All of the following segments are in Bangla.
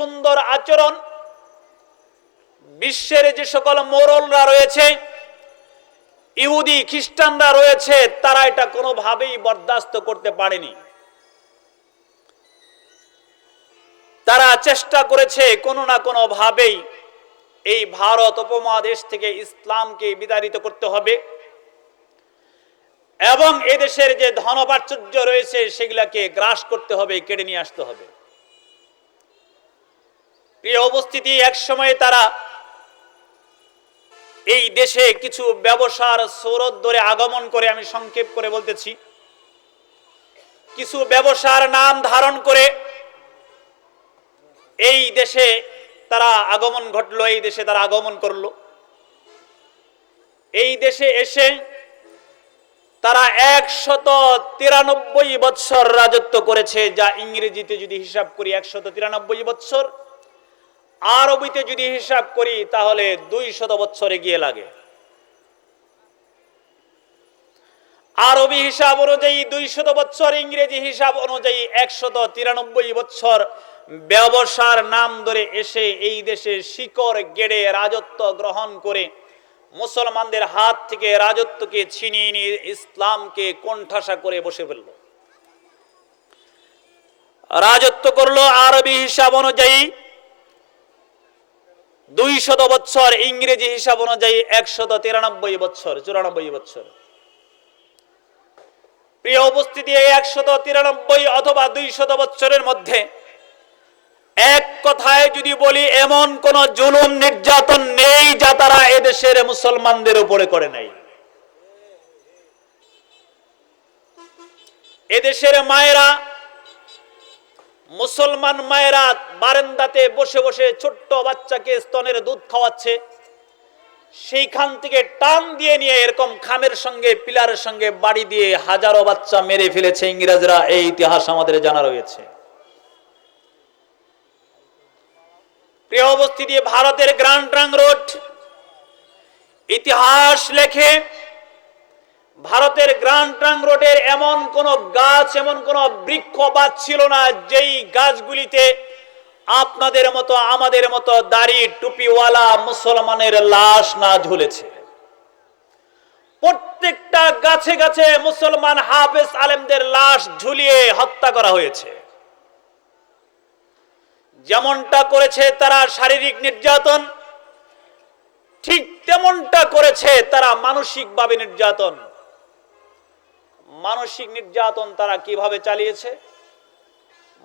সুন্দর আচরণ বিশ্বের যে সকল মোরলরা রয়েছে, ইহুদি খ্রিস্টানরা রয়েছে, তারা এটা কোনোভাবেই বরদাস্ত করতে পারেনি। তারা চেষ্টা করেছে কোনো না কোনো ভাবেই এই ভারত উপমহাদেশ থেকে ইসলামকে বিতাড়িত করতে হবে এবং এদেশের যে ধনপ্রাচুর্য রয়েছে সেগুলাকে গ্রাস করতে হবে, কেড়ে নিয়ে আসতে হবে। প্রিয় উপস্থিতি, এক সময় তারা এই দেশে কিছু ব্যবসার সৌরত ধরে আগমন করে, আমি সংক্ষেপ করে বলতেছি, কিছু ব্যবসার নাম ধারণ করে এই দেশে তারা আগমন ঘটলো, এই দেশে তারা আগমন করলো। এই দেশে এসে তারা 193 বৎসর রাজত্ব করেছে, যা ইংরেজিতে যদি হিসাব করি 193 বৎসর, আরবিতে যদি হিসাব করি তাহলে 200 বৎসরে গিয়ে লাগে। আরবি হিসাব অনুযায়ী 200 বৎসর, ইংরেজি হিসাব অনুযায়ী 193 বৎসর ব্যবসার নাম ধরে এসে এই দেশে শিকড় গেড়ে রাজত্ব গ্রহণ করে মুসলমানদের হাত থেকে রাজত্বকে ছিনিয়ে নিয়ে ইসলামকে কোণঠাসা করে বসে ফেলল। রাজত্ব করলো আরবি হিসাব অনুযায়ী 200 বৎসর, ইংরেজি হিসাব অনুযায়ী 193 বৎসর, 94 বৎসর। প্রিয় উপস্থিতি, 193 অথবা 200 বৎসরের মধ্যে এক কথায় যদি বলি এমন কোন জুলুম নির্যাতন নেই যা তারা এদেশের মুসলমানদের উপরে করে নাই। এদেশের মায়েরা, মুসলমান মায়েরা বারান্দাতে বসে বসে ছোট্ট বাচ্চাকে স্তনের দুধ খাওয়াচ্ছে, সেইখান থেকে টান দিয়ে নিয়ে এরকম খামের সঙ্গে পিলারের সঙ্গে বাড়ি দিয়ে হাজারো বাচ্চা মেরে ফেলেছে ইংরেজরা। এই ইতিহাস আমাদের জানা রয়েছে। প্রিয় উপস্থিতি, ভারতের গ্র্যান্ড ট্রাঙ্ক রোড ইতিহাস লেখে ভারতের গ্র্যান্ড ট্রাঙ্ক রোডের এমন কোন গাছ, এমন কোন বৃক্ষপাত ছিল না যেই গাছগুলিতে আপনাদের মতো আমাদের মতো দাড়ি টুপিওয়ালা মুসলমানের লাশ না ঝুলেছে। প্রত্যেকটা গাছে গাছে মুসলমান হাফেজ আলেমদের লাশ ঝুলিয়ে হত্যা করা হয়েছে। যেমনটা করেছে তারা শারীরিক নির্যাতন, ঠিক তেমনটা করেছে তারা মানসিকভাবে নির্যাতন। মানসিক নির্যাতন তারা কিভাবে চালিয়েছে?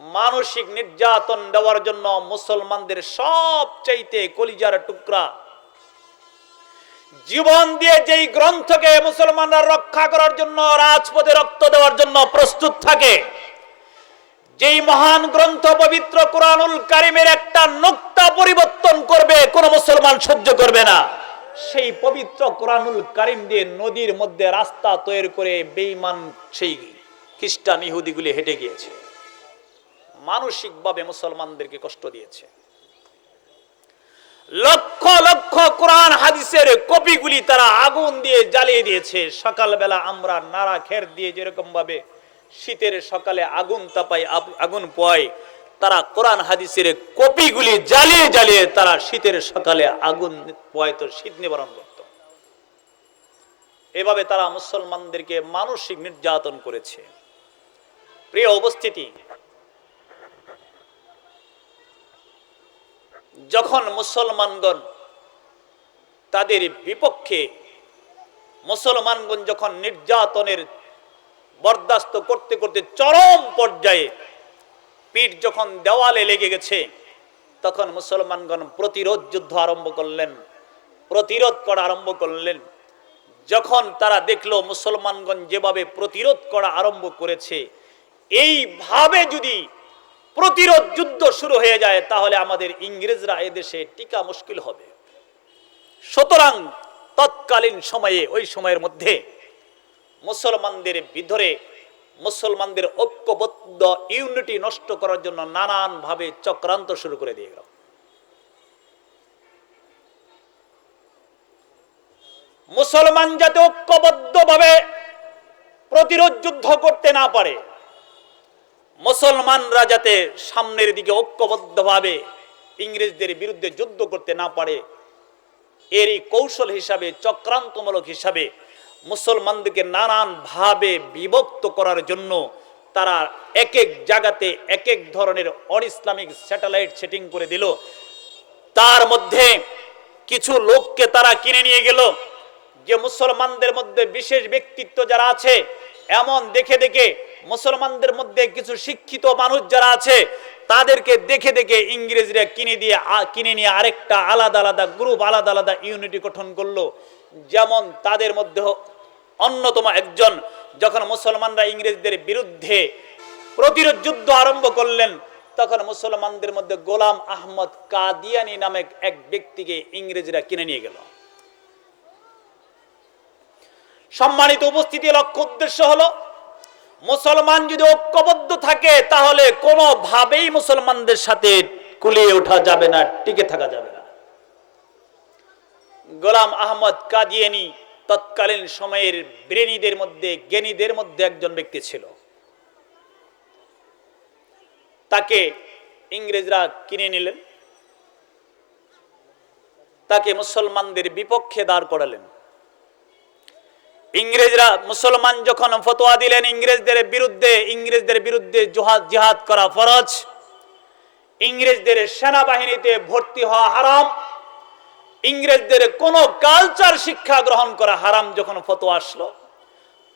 মানসিক নির্যাতন দেওয়ার জন্য মুসলমানদের সবচাইতে কলিজার টুকরা, জীবন দিয়ে যেই গ্রন্থকে মুসলমানরা রক্ষা করার জন্য রাজপথে রক্ত দেওয়ার জন্য প্রস্তুত থাকে, যেই মহান গ্রন্থ পবিত্র কুরআনুল কারীমের একটা নুকতা পরিবর্তন করবে কোন মুসলমান সহ্য করবে না, সেই পবিত্র কুরআনুল কারীম দিয়ে নদীর মধ্যে রাস্তা তৈরি করে বেঈমান সেই খ্রিস্টান ইহুদিগুলি হেঁটে গিয়েছে, মানসিকভাবে মুসলমানদেরকে কষ্ট দিয়েছে। লক্ষ লক্ষ কোরআন হাদিসের কপিগুলি তারা আগুন দিয়ে জ্বালিয়ে দিয়েছে। সকালবেলা আমরা নাড়া খের দিয়ে যেরকম ভাবে শীতের সকালে আগুন তাপাই, আগুন পোয়াই, তারা কোরআন হাদিসের কপিগুলি জ্বালিয়ে জ্বালিয়ে তারা শীতের সকালে আগুন পোয়াইতো, শীত নিবারণ করত। এভাবে তারা মুসলমানদেরকে মানসিক নির্যাতন করেছে। প্রিয় উপস্থিতি, যখন মুসলমানগণ তাদের বিপক্ষে, মুসলমানগণ যখন নির্যাতনের বরদাস্ত করতে করতে চরম পর্যায়ে পিঠ যখন দেওয়ালে লেগে গেছে, তখন মুসলমানগণ প্রতিরোধ যুদ্ধ আরম্ভ করলেন, প্রতিরোধ করা আরম্ভ করলেন। যখন তারা দেখলো মুসলমানগণ যেভাবে প্রতিরোধ করা আরম্ভ করেছে, এইভাবে যদি প্রতিরোধ যুদ্ধ শুরু হয়ে যায় তাহলে আমাদের ইংরেজরা এদেশে টিকা মুশকিল হবে। সুতরাং তৎকালীন সময়ে, ওই সময়ের মধ্যে মুসলমানদের ভিতরে মুসলমানদের ঐক্যবদ্ধ ইউনিটি নষ্ট করার জন্য নানান ভাবে চক্রান্ত শুরু করে দিয়ে গেল। মুসলমান যাতে ঐক্যবদ্ধ ভাবে প্রতিরোধ যুদ্ধ করতে না পারে, মুসলমানরা যাতে সামনের দিকে ঐক্যবদ্ধ ভাবে ইংরেজদের বিরুদ্ধে যুদ্ধ করতে না পারে, এরই কৌশল হিসাবে, চক্রান্তমূলক হিসাবে মুসলমানদেরকে নানান ভাবে বিভক্ত করার জন্য তারা এক এক জায়গাতে এক এক ধরনের অন ইসলামিক স্যাটেলাইট সেটিং করে দিল। তার মধ্যে কিছু লোককে তারা কিনে নিয়ে গেল, যে মুসলমানদের মধ্যে বিশেষ ব্যক্তিত্ব যারা আছে, এমন দেখে দেখে মুসলমানদের মধ্যে কিছু শিক্ষিত মানুষ যারা আছে তাদেরকে দেখে দেখে ইংরেজরা কিনে নিয়ে আরেকটা আলাদা আলাদা গ্রুপ, আলাদা আলাদা ইউনিটি গঠন করলো। যেমন তাদের মধ্যে অন্যতম একজন, যখন মুসলমানরা ইংরেজদের বিরুদ্ধে প্রতিরোধ যুদ্ধ আরম্ভ করলেন, তখন মুসলমানদের মধ্যে গোলাম আহমদ কাদিয়ানি নামে এক ব্যক্তিকে ইংরেজরা কিনে নিয়ে গেল। সম্মানিত উপস্থিতি, লক্ষ্য উদ্দেশ্য হলো মুসলমান যদি ঐক্যবদ্ধ থাকে তাহলে কোনোভাবেই মুসলমানদের সাথে কুলিয়ে ওঠা যাবে না, টিকে থাকা যাবে না। গোলাম আহমদ কাদিয়ানি তৎকালীন সময়ের ব্রেনীদের মধ্যে, জ্ঞানীদের মধ্যে একজন ব্যক্তি ছিল। তাকে ইংরেজরা কিনে নিলেন, তাকে মুসলমানদের বিপক্ষে দাঁড় করালেন। ইংরেজরা, মুসলমান যখন ফতোয়া দিলেন ইংরেজদের বিরুদ্ধে জিহাদ করা ফরজ, ইংরেজদের সেনাবাহিনীতে ভর্তি হওয়া হারাম, ইংরেজদের কোন কালচার শিক্ষা গ্রহণ করা হারাম যখন ফতোয়া আসলো,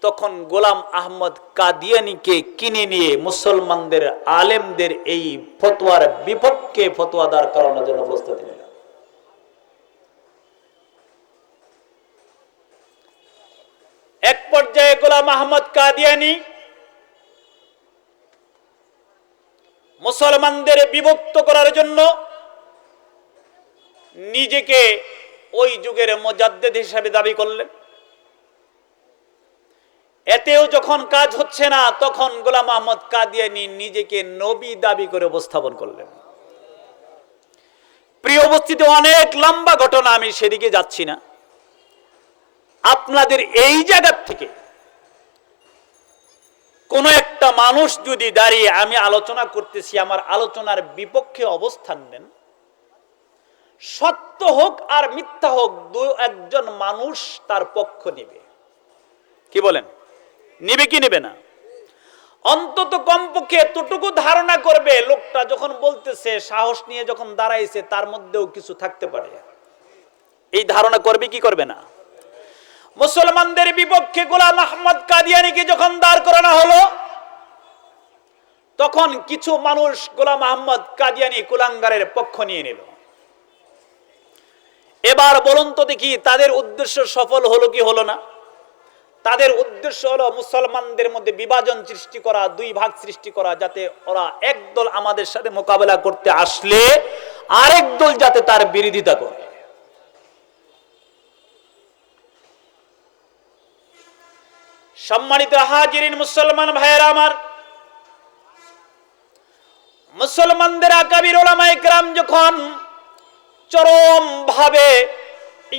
তখন গোলাম আহমদ কাদিয়ানিকে কিনে নিয়ে মুসলমানদের আলেমদের এই ফতোয়ার বিপক্ষে ফতোয়া দাঁড় করানোর জন্য প্রস্তুতি নিল। এক পর্যায়ে গোলাম আহমদ কাদিয়ানি মুসলমানদের বিভক্ত করার জন্য নিজেকে ওই যুগের মুজাদ্দিদ হিসেবে দাবি করলেন। এতেও যখন কাজ হচ্ছে না, তখন গোলাম আহমদ কাদিয়ানি নিজেকে নবী দাবি করে উপস্থাপন করলেন। প্রিয় উপস্থিতি, অনেক লম্বা ঘটনা, আমি সেদিকে যাচ্ছি না। আপনাদের এই জায়গা থেকে কোন একটা মানুষ যদি দাঁড়িয়ে, আমি আলোচনা করতেছি, আমার আলোচনার বিপক্ষে অবস্থান নেন, সত্য হোক আর মিথ্যা হোক, দু একজন মানুষ তার পক্ষ নেবে। কি বলেন, নেবে কি নেবে না? অন্তত কমপক্ষে এতটুকু ধারণা করবে, লোকটা যখন বলতেছে, সাহস নিয়ে যখন দাঁড়াইছে, তার মধ্যেও কিছু থাকতে পারে। এই ধারণা করবে কি করবে না? মুসলমানদের বিপক্ষে গোলাম আহমদ কাদিয়ানিকে যখন দাঁড় করানো হলো, তখন কিছু মানুষ গোলাম আহমদ কাদিয়ানি কুলাঙ্গারের পক্ষ নিয়ে নিল। এবার বলুন তো দেখি, তাদের উদ্দেশ্য সফল হলো কি হলো না? তাদের উদ্দেশ্য হলো মুসলমানদের মধ্যে বিভাজন সৃষ্টি করা, দুই ভাগ সৃষ্টি করা, যাতে ওরা একদল আমাদের সাথে মোকাবেলা করতে আসলে আরেক দল যাতে তার বিরোধিতা করে। সম্মানিত হাজিরিন, মুসলমান ভাইয়েরা আমার, মুসলমানদের আকাবির উলামায়ে কেরাম যখন চরম ভাবে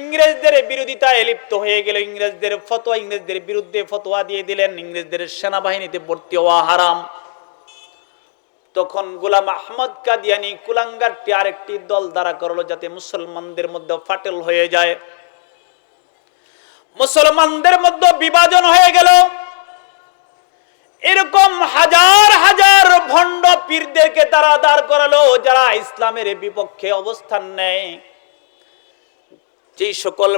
ইংরেজদের বিরোধিতায় লিপ্ত হয়ে গেল, ইংরেজদের ফতোয়া, ইংরেজদের বিরুদ্ধে ফতোয়া দিয়ে দিলেন ইংরেজদের সেনাবাহিনীতে ভর্তি হওয়া হারাম, তখন গোলাম আহমদ কাদিয়ানি কুলাঙ্গারটি আরেকটি দল দ্বারা করলো যাতে মুসলমানদের মধ্যে ফাটল হয়ে যায়, মুসলমানদের মধ্যে বিভাজন হয়ে গেল। এরকম হাজার হাজার ভণ্ড পীরদেরকে তারা দাঁড় করালো, যারা ইসলামের বিপক্ষে অবস্থান নেয়। যেই সকল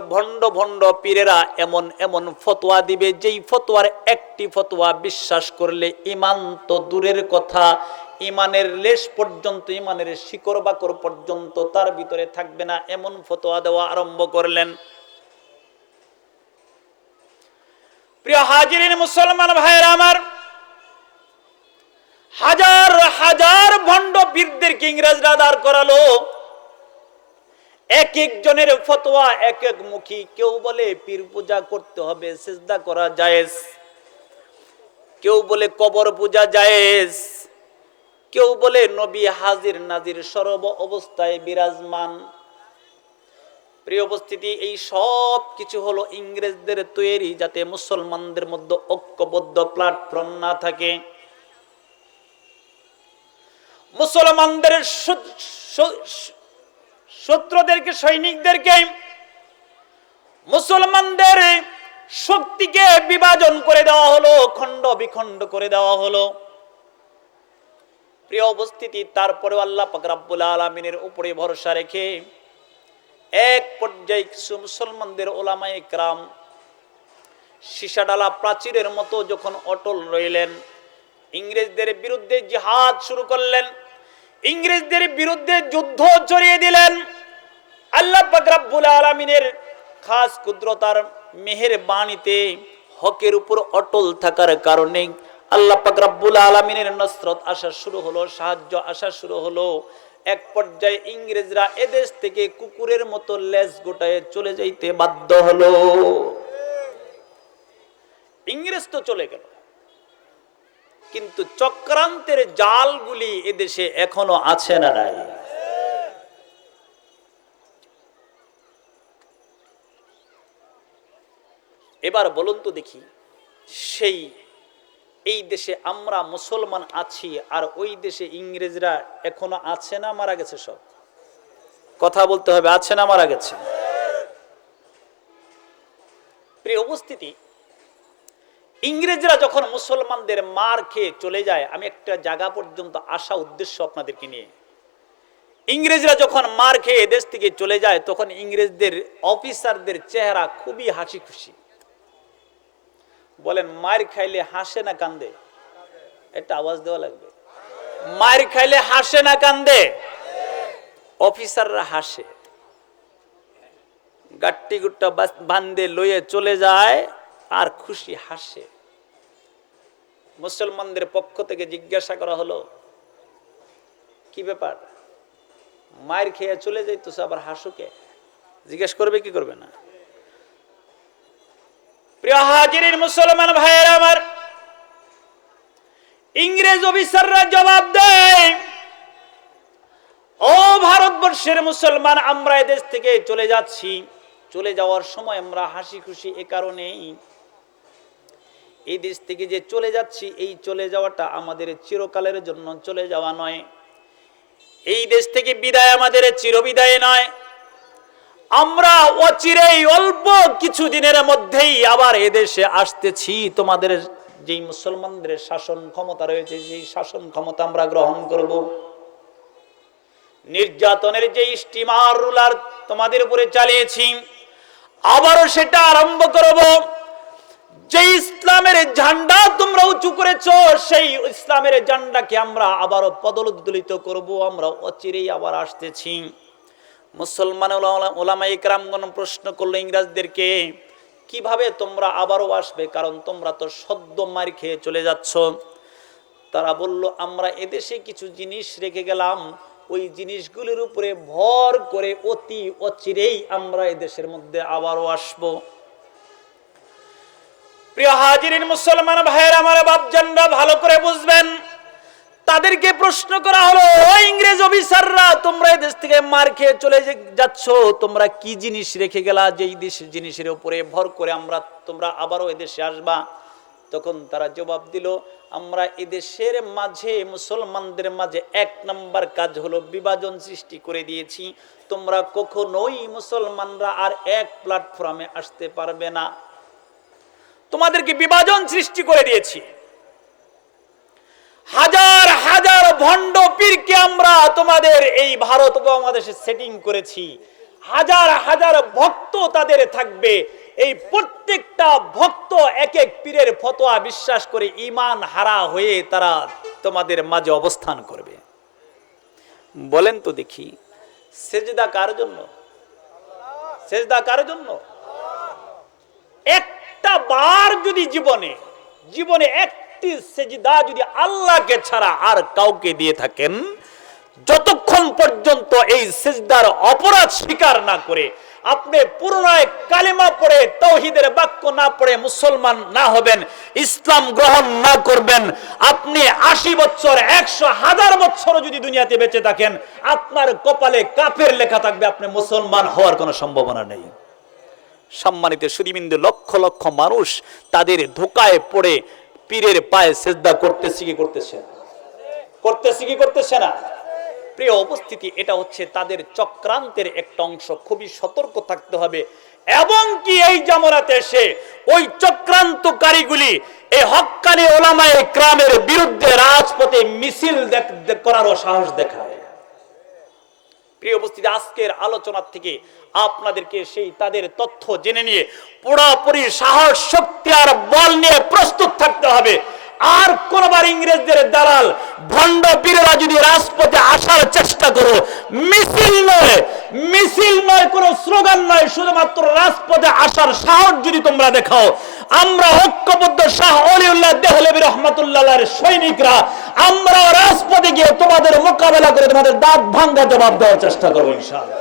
ভণ্ড পীরেরা এমন এমন ফতোয়া দিবে, যেই ফতোয়ার একটি ফতোয়া বিশ্বাস করলে ঈমান তো দূরের কথা, ঈমানের লেশ পর্যন্ত, ঈমানের শিকড় বাকড় পর্যন্ত তার ভিতরে থাকবে না, এমন ফতোয়া দেওয়া আরম্ভ করলেন। প্রিয় হাজিরিন, মুসলমান ভাইয়েরা আমার, হাজার হাজার ভণ্ড পীরদেরকে ইংরেজরা দাঁড় করালো। এক একজনের ফতোয়া এক এক মুখী। কেউ বলে পীর পূজা করতে হবে, সিজদা করা জায়েজ, কেউ বলে কবর পূজা জায়েজ, কেউ বলে নবী হাজির নাজির সর্ব অবস্থায় বিরাজমান। প্রিয় উপস্থিতি, এই সব কিছু হলো ইংরেজদের তৈরি যাতে মুসলমানদের মধ্যে ঐক্যবদ্ধ প্ল্যাটফর্ম না থাকে। মুসলমানদের শত্রুদেরকে, সৈনিকদেরকে, মুসলমানদের শক্তিকে বিভাজন করে দেওয়া হলো, খণ্ড বিখণ্ড করে দেওয়া হলো। প্রিয় উপস্থিতি, তারপরে আল্লাহ পাক রব্বুল আলামিনের উপরে ভরসা রেখে এক পর্যায়ে কিছু মুসলমানদের ওলামায়ে কেরাম সীসাডালা প্রাচীরের মতো যখন অটল রইলেন, ইংরেজদের বিরুদ্ধে জিহাদ শুরু করলেন, ইংরেজদের বিরুদ্ধে যুদ্ধ জড়িয়ে দিলেন। আল্লাহ পাক রব্বুল আলামিনের খাস কুদরতার মেহেরবানিতে হকের উপর অটল থাকার কারণে আল্লাহ পাক রব্বুল আলামিনের নসরত আসা শুরু হলো, সাহায্য আসা শুরু হলো। এক পর্যায়ে ইংরেজরা এদেশ থেকে কুকুরের মতো লেজ গোটায় চলে যাইতে বাধ্য হলো। ইংরেজ তো চলে গেল, কিন্তু চক্রান্তের জালগুলি এদেশে এখনো আছে না নাই? এবার বলুন তো দেখি, সেই এই দেশে আমরা মুসলমান আছি আর ওই দেশে ইংরেজরা এখনো আছে না মারা গেছে? সব কথা বলতে হবে, আছে না মারা গেছে? প্রিয় উপস্থিতি, ইংরেজরা যখন মুসলমানদের মার খেয়ে চলে যায়, আমি একটা জায়গা পর্যন্ত আসা উদ্দেশ্য আপনাদেরকে নিয়ে, ইংরেজরা যখন মার খেয়ে দেশ থেকে চলে যায় তখন ইংরেজদের অফিসারদের চেহারা খুবই হাসি খুশি। বলেন, মার খাইলে হাসে না কান্দে? একটা আওয়াজ দেওয়া লাগবে। মার খাইলে হাসে না কান্দে? অফিসাররা হাসে, গাট্টি গুট্টা বান্ধে লইয়ে চলে যায় আর খুশি হাসে। মুসলমানদের পক্ষ থেকে জিজ্ঞাসা করা হলো, কি ব্যাপার, মায়ের খেয়ে চলে যাইতেছে আবার হাসুকে? জিজ্ঞেস করবে কি করবে না? প্রিয় হাজিরিন, মুসলমান ভাইয়েরা আমার, ইংরেজ অফিসাররা জবাব দেয়, ও ভারতবর্ষের মুসলমান, আমরা এদেশ থেকে চলে যাচ্ছি। চলে যাওয়ার সময় আমরা হাসি খুশি এ কারণেই, এই দেশ থেকে যে চলে যাচ্ছি, এই চলে যাওয়াটা আমাদের চিরকালের জন্য চলে যাওয়া নয়। এই দেশ থেকে বিদায় আমাদের চিরবিদায় নয়। আমরা অচিরেই, অল্প কিছু দিনের মধ্যেই আবার এদেশে আসতেছি। তোমাদের যেই মুসলমানদের শাসন ক্ষমতা রয়েছে, সেই শাসন ক্ষমতা আমরা গ্রহণ করব। নির্যাতনের যে স্টিমার রুলার তোমাদের উপরে চালিয়েছি, আবারও সেটা আরম্ভ করব। যে ইসলামের ঝান্ডা তোমরা উঁচু করেছো, সেই ইসলামের ঝান্ডাকে আমরা আবারও পদোত্তোলিত করব। আমরা অচিরেই আবার আসতেছি। মুসলমান ওলামায়ে কেরামগণ প্রশ্ন করলো ইংরেজদেরকে, কিভাবে তোমরা আবারও আসবে? কারণ তোমরা তো সদ্য মার খেয়ে চলে যাচ্ছ। তারা বলল, আমরা এদেশে কিছু জিনিস রেখে গেলাম, ওই জিনিসগুলির উপরে ভর করে অতি অচিরেই আমরা এদেশের মধ্যে আবারও আসব। প্রিয় হাজিরিন, মুসলমান ভাইয়ের আমার বাপজানরা ভালো করে বুঝবেন। তাদেরকে প্রশ্ন করা হলো, ও ইংরেজ অফিসাররা, তোমরা এই দেশ থেকে মার খেয়ে চলে যাচ্ছ, তোমরা কি জিনিস রেখে গেলা যেই জিনিসের উপরে ভর করে তোমরা আবারও এদেশে আসবা? তখন তারা জবাব দিল, আমরা এদেশের মাঝে, মুসলমানদের মাঝে 1 নম্বর কাজ হলো বিভাজন সৃষ্টি করে দিয়েছি। তোমরা কখনোই মুসলমানরা আর এক প্ল্যাটফর্মে আসতে পারবে না। তোমাদেরকে বিভাজন সৃষ্টি করে দিয়েছি। হাজার হাজার ভণ্ড পীরকে আমরা তোমাদের এই ভারত উপমহাদেশে সেটিং করেছি। হাজার হাজার ভক্ত তাদের থাকবে। এই প্রত্যেকটা ভক্ত এক এক পীরের ফতোয়া বিশ্বাস করে ঈমান হারা হয়ে তারা তোমাদের মাঝে অবস্থান করবে। বলেন তো দেখি, সেজদা কার জন্য? সেজদা কার জন্য? একটা বার যদি জীবনে একটি সেজদা যদি আল্লাহকে ছাড়া আর কাউকে দিয়ে থাকেন, যতক্ষণ পর্যন্ত এই সেজদার অপরাধ স্বীকার না করে, আপনি পুনরায় কালেমা পড়ে তাওহীদের বাক্য না পড়ে মুসলমান না হবেন, ইসলাম গ্রহণ না করবেন, আপনি 80 বছর 100,000 বছর যদি দুনিয়াতে বেঁচে থাকেন, আপনার কপালে কাফের লেখা থাকবে, আপনি মুসলমান হওয়ার কোনো সম্ভাবনা নেই। সম্মানিত সুধীবৃন্দ, লক্ষ লক্ষ মানুষ তাদের ধোকায় পড়ে পীরের পায়ে সেজদা করতেছে কি করতেছে? করতেছে কি করতেছে না? প্রিয় উপস্থিতি, এটা হচ্ছে তাদের চক্রান্তের একটা অংশ। খুবই সতর্ক থাকতে হবে। এবং কি এই জামানাতে এসে ওই চক্রান্তকারীগুলি এই হক্কানি ওলামায়ে কেরামের বিরুদ্ধে রাজপথে মিছিল করারও সাহস দেখায়। প্রিয় উপস্থিতি, আজকের আলোচনা থেকে আপনাদেরকে সেই তাদের তথ্য জেনে নিয়ে পুরোপুরি সাহস, শক্তি আর বল নিয়ে প্রস্তুত থাকতে হবে। আর কোনবার ইংরেজদের দালাল ভণ্ড বীরেরা যদি রাজপথে আসার চেষ্টা করো, মিছিল নয়, কোন স্লোগান নয়, শুধুমাত্র রাজপথে আসার সাহস যদি তোমরা দেখাও, আমরা ঐক্যবদ্ধ শাহ ওলিউল্লাহ দেহলভী রহমাতুল্লাহর সৈনিকরা আমরা রাজপথে গিয়ে তোমাদের মোকাবেলা করে তোমাদের দাঁত ভাঙ্গা জবাব দেওয়ার চেষ্টা করবো ইনশাআল্লাহ।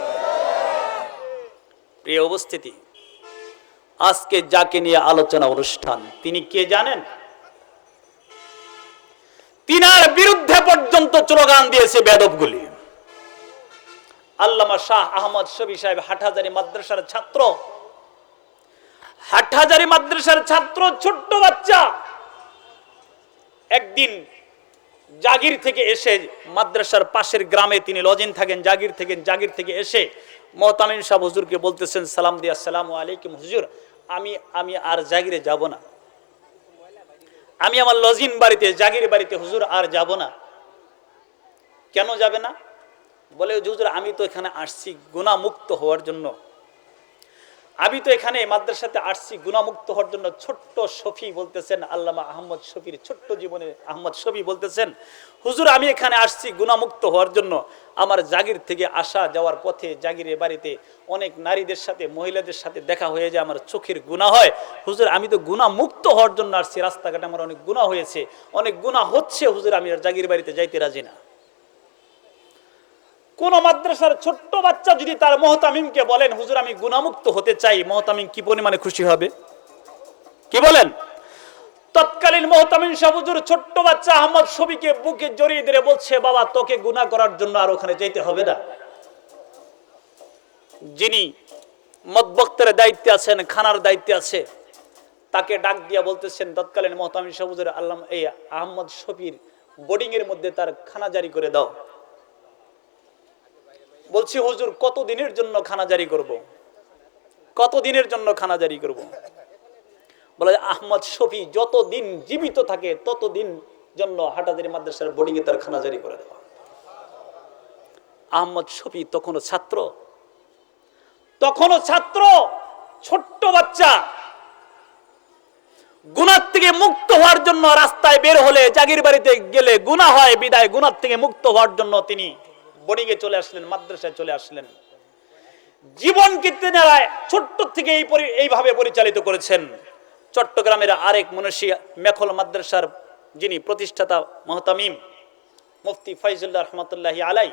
প্রিয় উপস্থিতি, আজকে যাকে নিয়ে আলোচনা অনুষ্ঠান, তিনি কে জানেন? তিনার বিরুদ্ধে পর্যন্ত স্লোগান দিয়েছে বেদবগুলি। আল্লামা শাহ আহমদ শফী সাহেব হাটহাজারী মাদ্রাসার ছাত্র। হাটহাজারী মাদ্রাসার ছাত্র, ছোট্ট বাচ্চা। একদিন জাগির থেকে এসে, মাদ্রাসার পাশের গ্রামে তিনি লজিং থাকেন, জাগির থেকে এসে মুহতামিম সাহেব হুজুরকে বলতেছেন, সালাম দিয়ে, আসসালামু আলাইকুম হুজুর, আমি আর জাগিরে যাব না, আমি আমার লজিন বাড়িতে, জাগির বাড়িতে হুজুর আর যাব না। কেন যাবে না? বলে, হুজুর আমি তো এখানে আসছি গুনাহমুক্ত হওয়ার জন্য, আমি তো এখানে মাদ্রাসাতে আসছি গুনাহমুক্ত হওয়ার জন্য। ছোট্ট শফি বলতেছেন, আল্লামা আহমদ শফির ছোট্ট জীবনে আহমদ শফি বলতেছেন, হুজুর আমি এখানে আসছি গুনাহমুক্ত হওয়ার জন্য। আমার জাগির থেকে আসা যাওয়ার পথে জাগিরের বাড়িতে অনেক নারীদের সাথে, মহিলাদের সাথে দেখা হয়ে যায়, আমার চোখের গুনাহ হয়। হুজুর আমি তো গুনাহমুক্ত হওয়ার জন্য আসছি, রাস্তাঘাটে আমার অনেক গুনাহ হয়েছে, অনেক গুনাহ হচ্ছে, হুজুর আমি আর জাগির বাড়িতে যাইতে রাজি না। কোন মাদ্রাসার ছোট্ট বাচ্চা যদি তার মুহতামিমকে বলেন, হুজুর আমি গুনাহমুক্ত হতে চাই, মুহতামিম কি পরিমাণে খুশি হবে? কি বলেন? তৎকালীন মুহতামিম সাহেব হুজুর ছোট্ট বাচ্চা আহমদ শফিকে বুকে জড়িয়ে ধরে বলছে, বাবা তোকে গুনাহ করার জন্য আর ওখানে যেতে হবে না। যিনি মতবক্তের দায়িত্বে আছেন, খানার দায়িত্বে আছে, তাকে ডাক দিয়া বলতেছেন, তৎকালীন মুহতামিম সাহেব হুজুর, আল্লামা এই আহমদ শফির বোর্ডিং এর মধ্যে তার খানা জারি করে দাও। বলছি, হুজুর কতদিনের জন্য খানা জারি করব? কতদিনের জন্য খানা জারি করব? বলে, আহমদ শফি যতদিন জীবিত থাকে ততদিন জন্য হাটহাজারী মাদ্রাসার বোর্ডিং এ তার খানা জারি করে দেওয়া। আহমদ শফি তখনও ছাত্র, ছোট্ট বাচ্চা। গুনাহ থেকে মুক্ত হওয়ার জন্য রাস্তায় বের হলে, জাগির বাড়িতে গেলে গুনাহ হয়, বিদায় গুনাহ থেকে মুক্ত হওয়ার জন্য তিনি বোর্ডিং এ চলে আসলেন, মাদ্রাসায় চলে আসলেন। জীবনকে তেনারা ছোট্ট থেকে এইভাবে পরিচালিত করেছেন। চট্টগ্রামের আরেক মনীষী, মেখল মাদ্রাসার যিনি প্রতিষ্ঠাতা মুহতামিম মুফতি ফয়জুল্লাহ রহমাতুল্লাহি আলাই,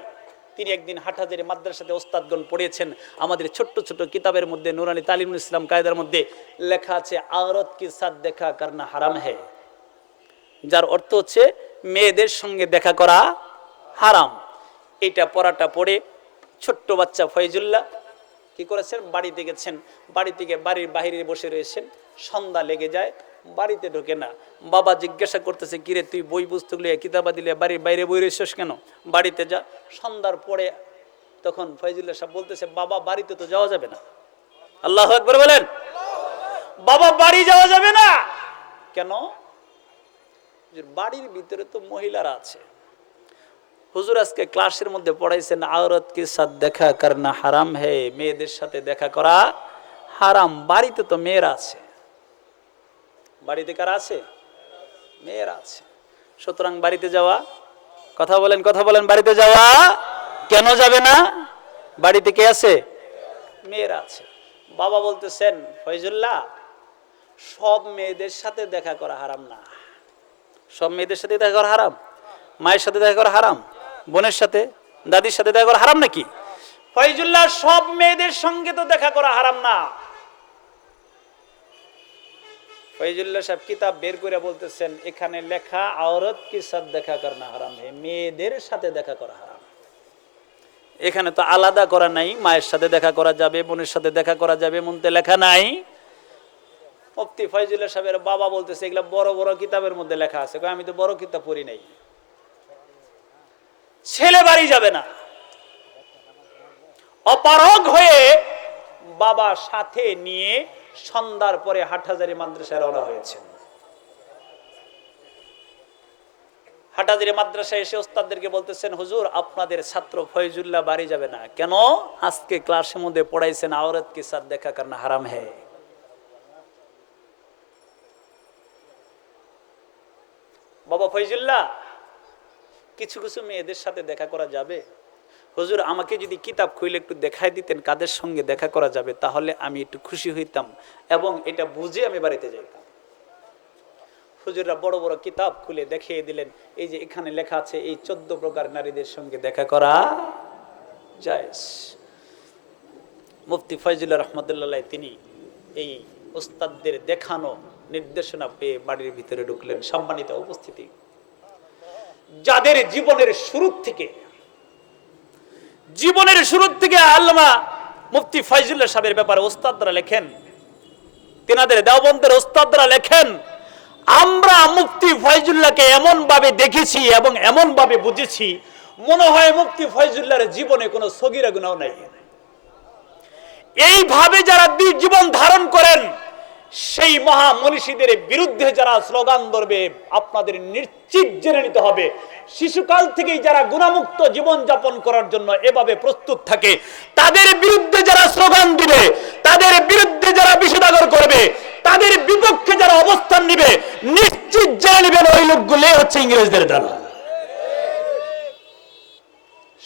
তিনি একদিন হাটহাজারী মাদ্রাসাতে ওস্তাদগণ পড়িয়েছেন। আমাদের ছোট্ট ছোট্ট কিতাবের মধ্যে, নুরানি তালিমুল ইসলাম কায়দার মধ্যে লেখা আছে, আওরত কি সাথ দেখা করনা হারাম है, যার অর্থ হচ্ছে মেয়েদের সঙ্গে দেখা করা হারাম। এইটা পড়াটা পড়ে ছোট্ট বাচ্চা ফয়জুল্লাহ কি করেছেন, বাড়িতে গেছেন, বাড়ি থেকে বাড়ির বাহিরে বসে রয়েছেন। সন্ধ্যা লেগে যায়, বাড়িতে ঢোকে না। বাবা জিজ্ঞাসা করতেছে, কিরে তুই বই পুস্তক লিয়ে কিতাবা দিলে বাড়ির বাইরে বই রয়েছিস কেন, বাড়িতে যা। সন্ধ্যার পরে তখন ফয়জুল্লাহ সাহেব বলতেছে, বাবা বাড়িতে তো যাওয়া যাবে না। আল্লাহু আকবার বলেন। বাবা বাড়ি যাওয়া যাবে না কেন? বাড়ির ভিতরে তো মহিলারা আছে। হুজুর আজকে ক্লাসের মধ্যে পড়াইছেন, আওরত কি সাথ দেখা করনা হারাম হে, মেয়েদের সাথে দেখা করা হারাম। বাড়িতে তো মেয়েরা আছে, বাড়িতে কারা আছে? মেয়েরা আছে। সুতরাং বাড়িতে যাওয়া, কথা বলেন, বাড়িতে যাওয়া কেন যাবে না? বাড়িতে কে আছে? মেয়েরা আছে। বাবা বলতেছেন, ফয়জুল্লাহ সব মেয়েদের সাথে দেখা করা হারাম না। সব মেয়েদের সাথে দেখা করা হারাম? মায়ের সাথে দেখা করা হারাম? বোনের সাথে, দাদির সাথে দেখা করা হারাম নাকি? ফয়জুল্লাহ সব মেয়েদের সঙ্গে তো দেখা করা হারাম না। ফয়জুল্লাহ সাহেব কিতাব বের করে বলতেছেন, এখানে লেখা আওরত কি সাথ দেখা করনা হারাম, মেয়েদের সাথে দেখা করা হারাম। এখানে তো আলাদা করা নাই, মায়ের সাথে দেখা করা যাবে, বোনের সাথে দেখা করা যাবে, মনতে লেখা নাই। মুফতি ফয়জুল্লাহ সাহেবের বাবা বলতেছে, এগুলা বড় বড় কিতাবের মধ্যে লেখা আছে। আমি তো বড় কিতাব পড়ি নাই। ছেলে বাড়ি যাবে না। অপারগ হয়ে বাবা সাথে নিয়ে সন্ধ্যার পরে হাটহাজারী মাদ্রাসায় রওনা হয়েছেন। হাটহাজারী মাদ্রাসায় এসে ওস্তাদদেরকে বলতেছেন, হুজুর আপনাদের ছাত্র ফয়জুল্লাহ বাড়ি যাবে না কেন? আজকে ক্লাসের মধ্যে পড়াইছেন औरत के साथ দেখা करना হারাম है। বাবা ফয়জুল্লাহ, কিছু কিছু মেয়েদের সাথে দেখা করা যাবে? হুজুর আমাকে যদি কিতাব খুলে একটু দেখাই দিতেন কাদের সঙ্গে দেখা করা যাবে, তাহলে আমি একটু খুশি হইতাম এবং এটা বুঝে আমি বাড়িতে যাইতাম। হুজুররা বড় বড় কিতাব খুলে দেখিয়ে দিলেন, এই যে এখানে লেখা আছে এই 14 প্রকার নারীদের সঙ্গে দেখা করা জায়েজ। মুফতি ফয়জুল্লাহ রহমতুল্লাহ তিনি এই ওস্তাদদের দেখানো নির্দেশনা পেয়ে বাড়ির ভিতরে ঢুকলেন। সম্মানিত উপস্থিতি, যাদের জীবনের শুরু থেকে আল্লামা মুফতি ফয়জুল্লাহ সাহেবের ব্যাপারে ওস্তাদরা লেখেন, তিনাদের দেওবন্দের ওস্তাদরা লেখেন, আমরা মুফতি ফয়জুল্লাহকে এমন ভাবে দেখেছি এবং এমন ভাবে বুঝেছি, মনে হয় মুফতি ফয়জুল্লাহর জীবনে কোনো সগীরা গুনাহ নাই। এইভাবে যারা জীবন ধারণ করেন, সেই মহা মনীষীদের বিরুদ্ধে যারা স্লোগান ধরবে, আপনাদের নিশ্চিত জেনে নিতে হবে শিশুকাল থেকেই যারা গুনাহমুক্ত জীবন যাপন করার জন্য এভাবে প্রস্তুত থাকে, তাদের বিরুদ্ধে যারা স্লোগান দিবে, তাদের বিরুদ্ধে যারা বিষোদাগার করবে, তাদের বিপক্ষে যারা অবস্থান নিবে, নিশ্চিত জেনে নেবেন ওই লোকগুলো হচ্ছে ইংরেজদের দালাল।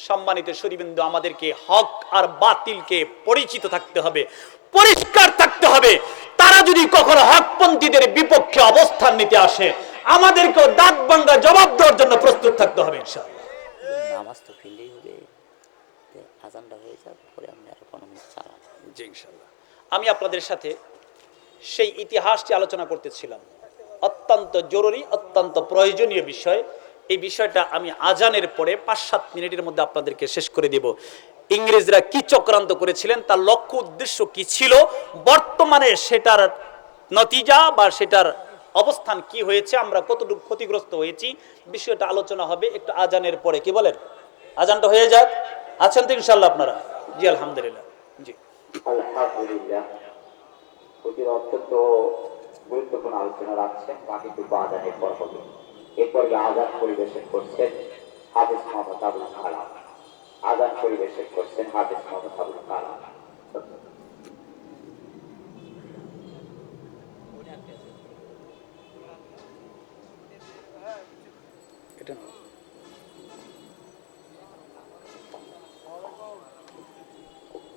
সম্মানিত সুধীবৃন্দ, আমাদেরকে হক আর বাতিলকে পরিচিত থাকতে হবে, পরিষ্কার থাকতে হবে। তারা যদি কখনো হকপন্থীদের বিপক্ষে অবস্থান নিতে আসে, আমাদেরকেও দাঁত ভাঙা জবাব দেওয়ার জন্য প্রস্তুত থাকতে হবে ইনশাআল্লাহ। নামাজ তো ফিরলেই হবে, আজানটা হয়ে যাক, পরে আমরা আর কোনো চালান। জি ইনশাআল্লাহ। আমি আপনাদের সাথে সেই ইতিহাসটি আলোচনা করতেছিলাম, অত্যন্ত জরুরি, অত্যন্ত প্রয়োজনীয় বিষয়। এই বিষয়টা আমি আজানের পরে 5-7 মিনিটের মধ্যে আপনাদেরকে শেষ করে দেব। ইংরেজরা কি চক্রান্ত করেছিলেন, তার লক্ষ্য উদ্দেশ্য কি ছিল, বর্তমানে সেটার নতিজা বা সেটার অবস্থান কি হয়েছে, আমরা কতটুকু ক্ষতিগ্রস্ত হয়েছি, বিষয়টা আলোচনা হবে একটু আজানের পরে। কি বলেন? আজানটা হয়ে যাক। আছেন তো ইনশাআল্লাহ আপনারা? জি আলহামদুলিল্লাহ। জি আলহামদুলিল্লাহ। অতি অত্যন্ত গুরুত্বপূর্ণ আলোচনা রাখছেন, বাকিটুকু আজানের পর হবে। এরপর আজান পরিবেশন করছেন হাফেজ মোহাম্মদ আবুল কালাম। আজান পরিবেশন করছেন হাফেজ মোহাম্মদ আবুল কালাম।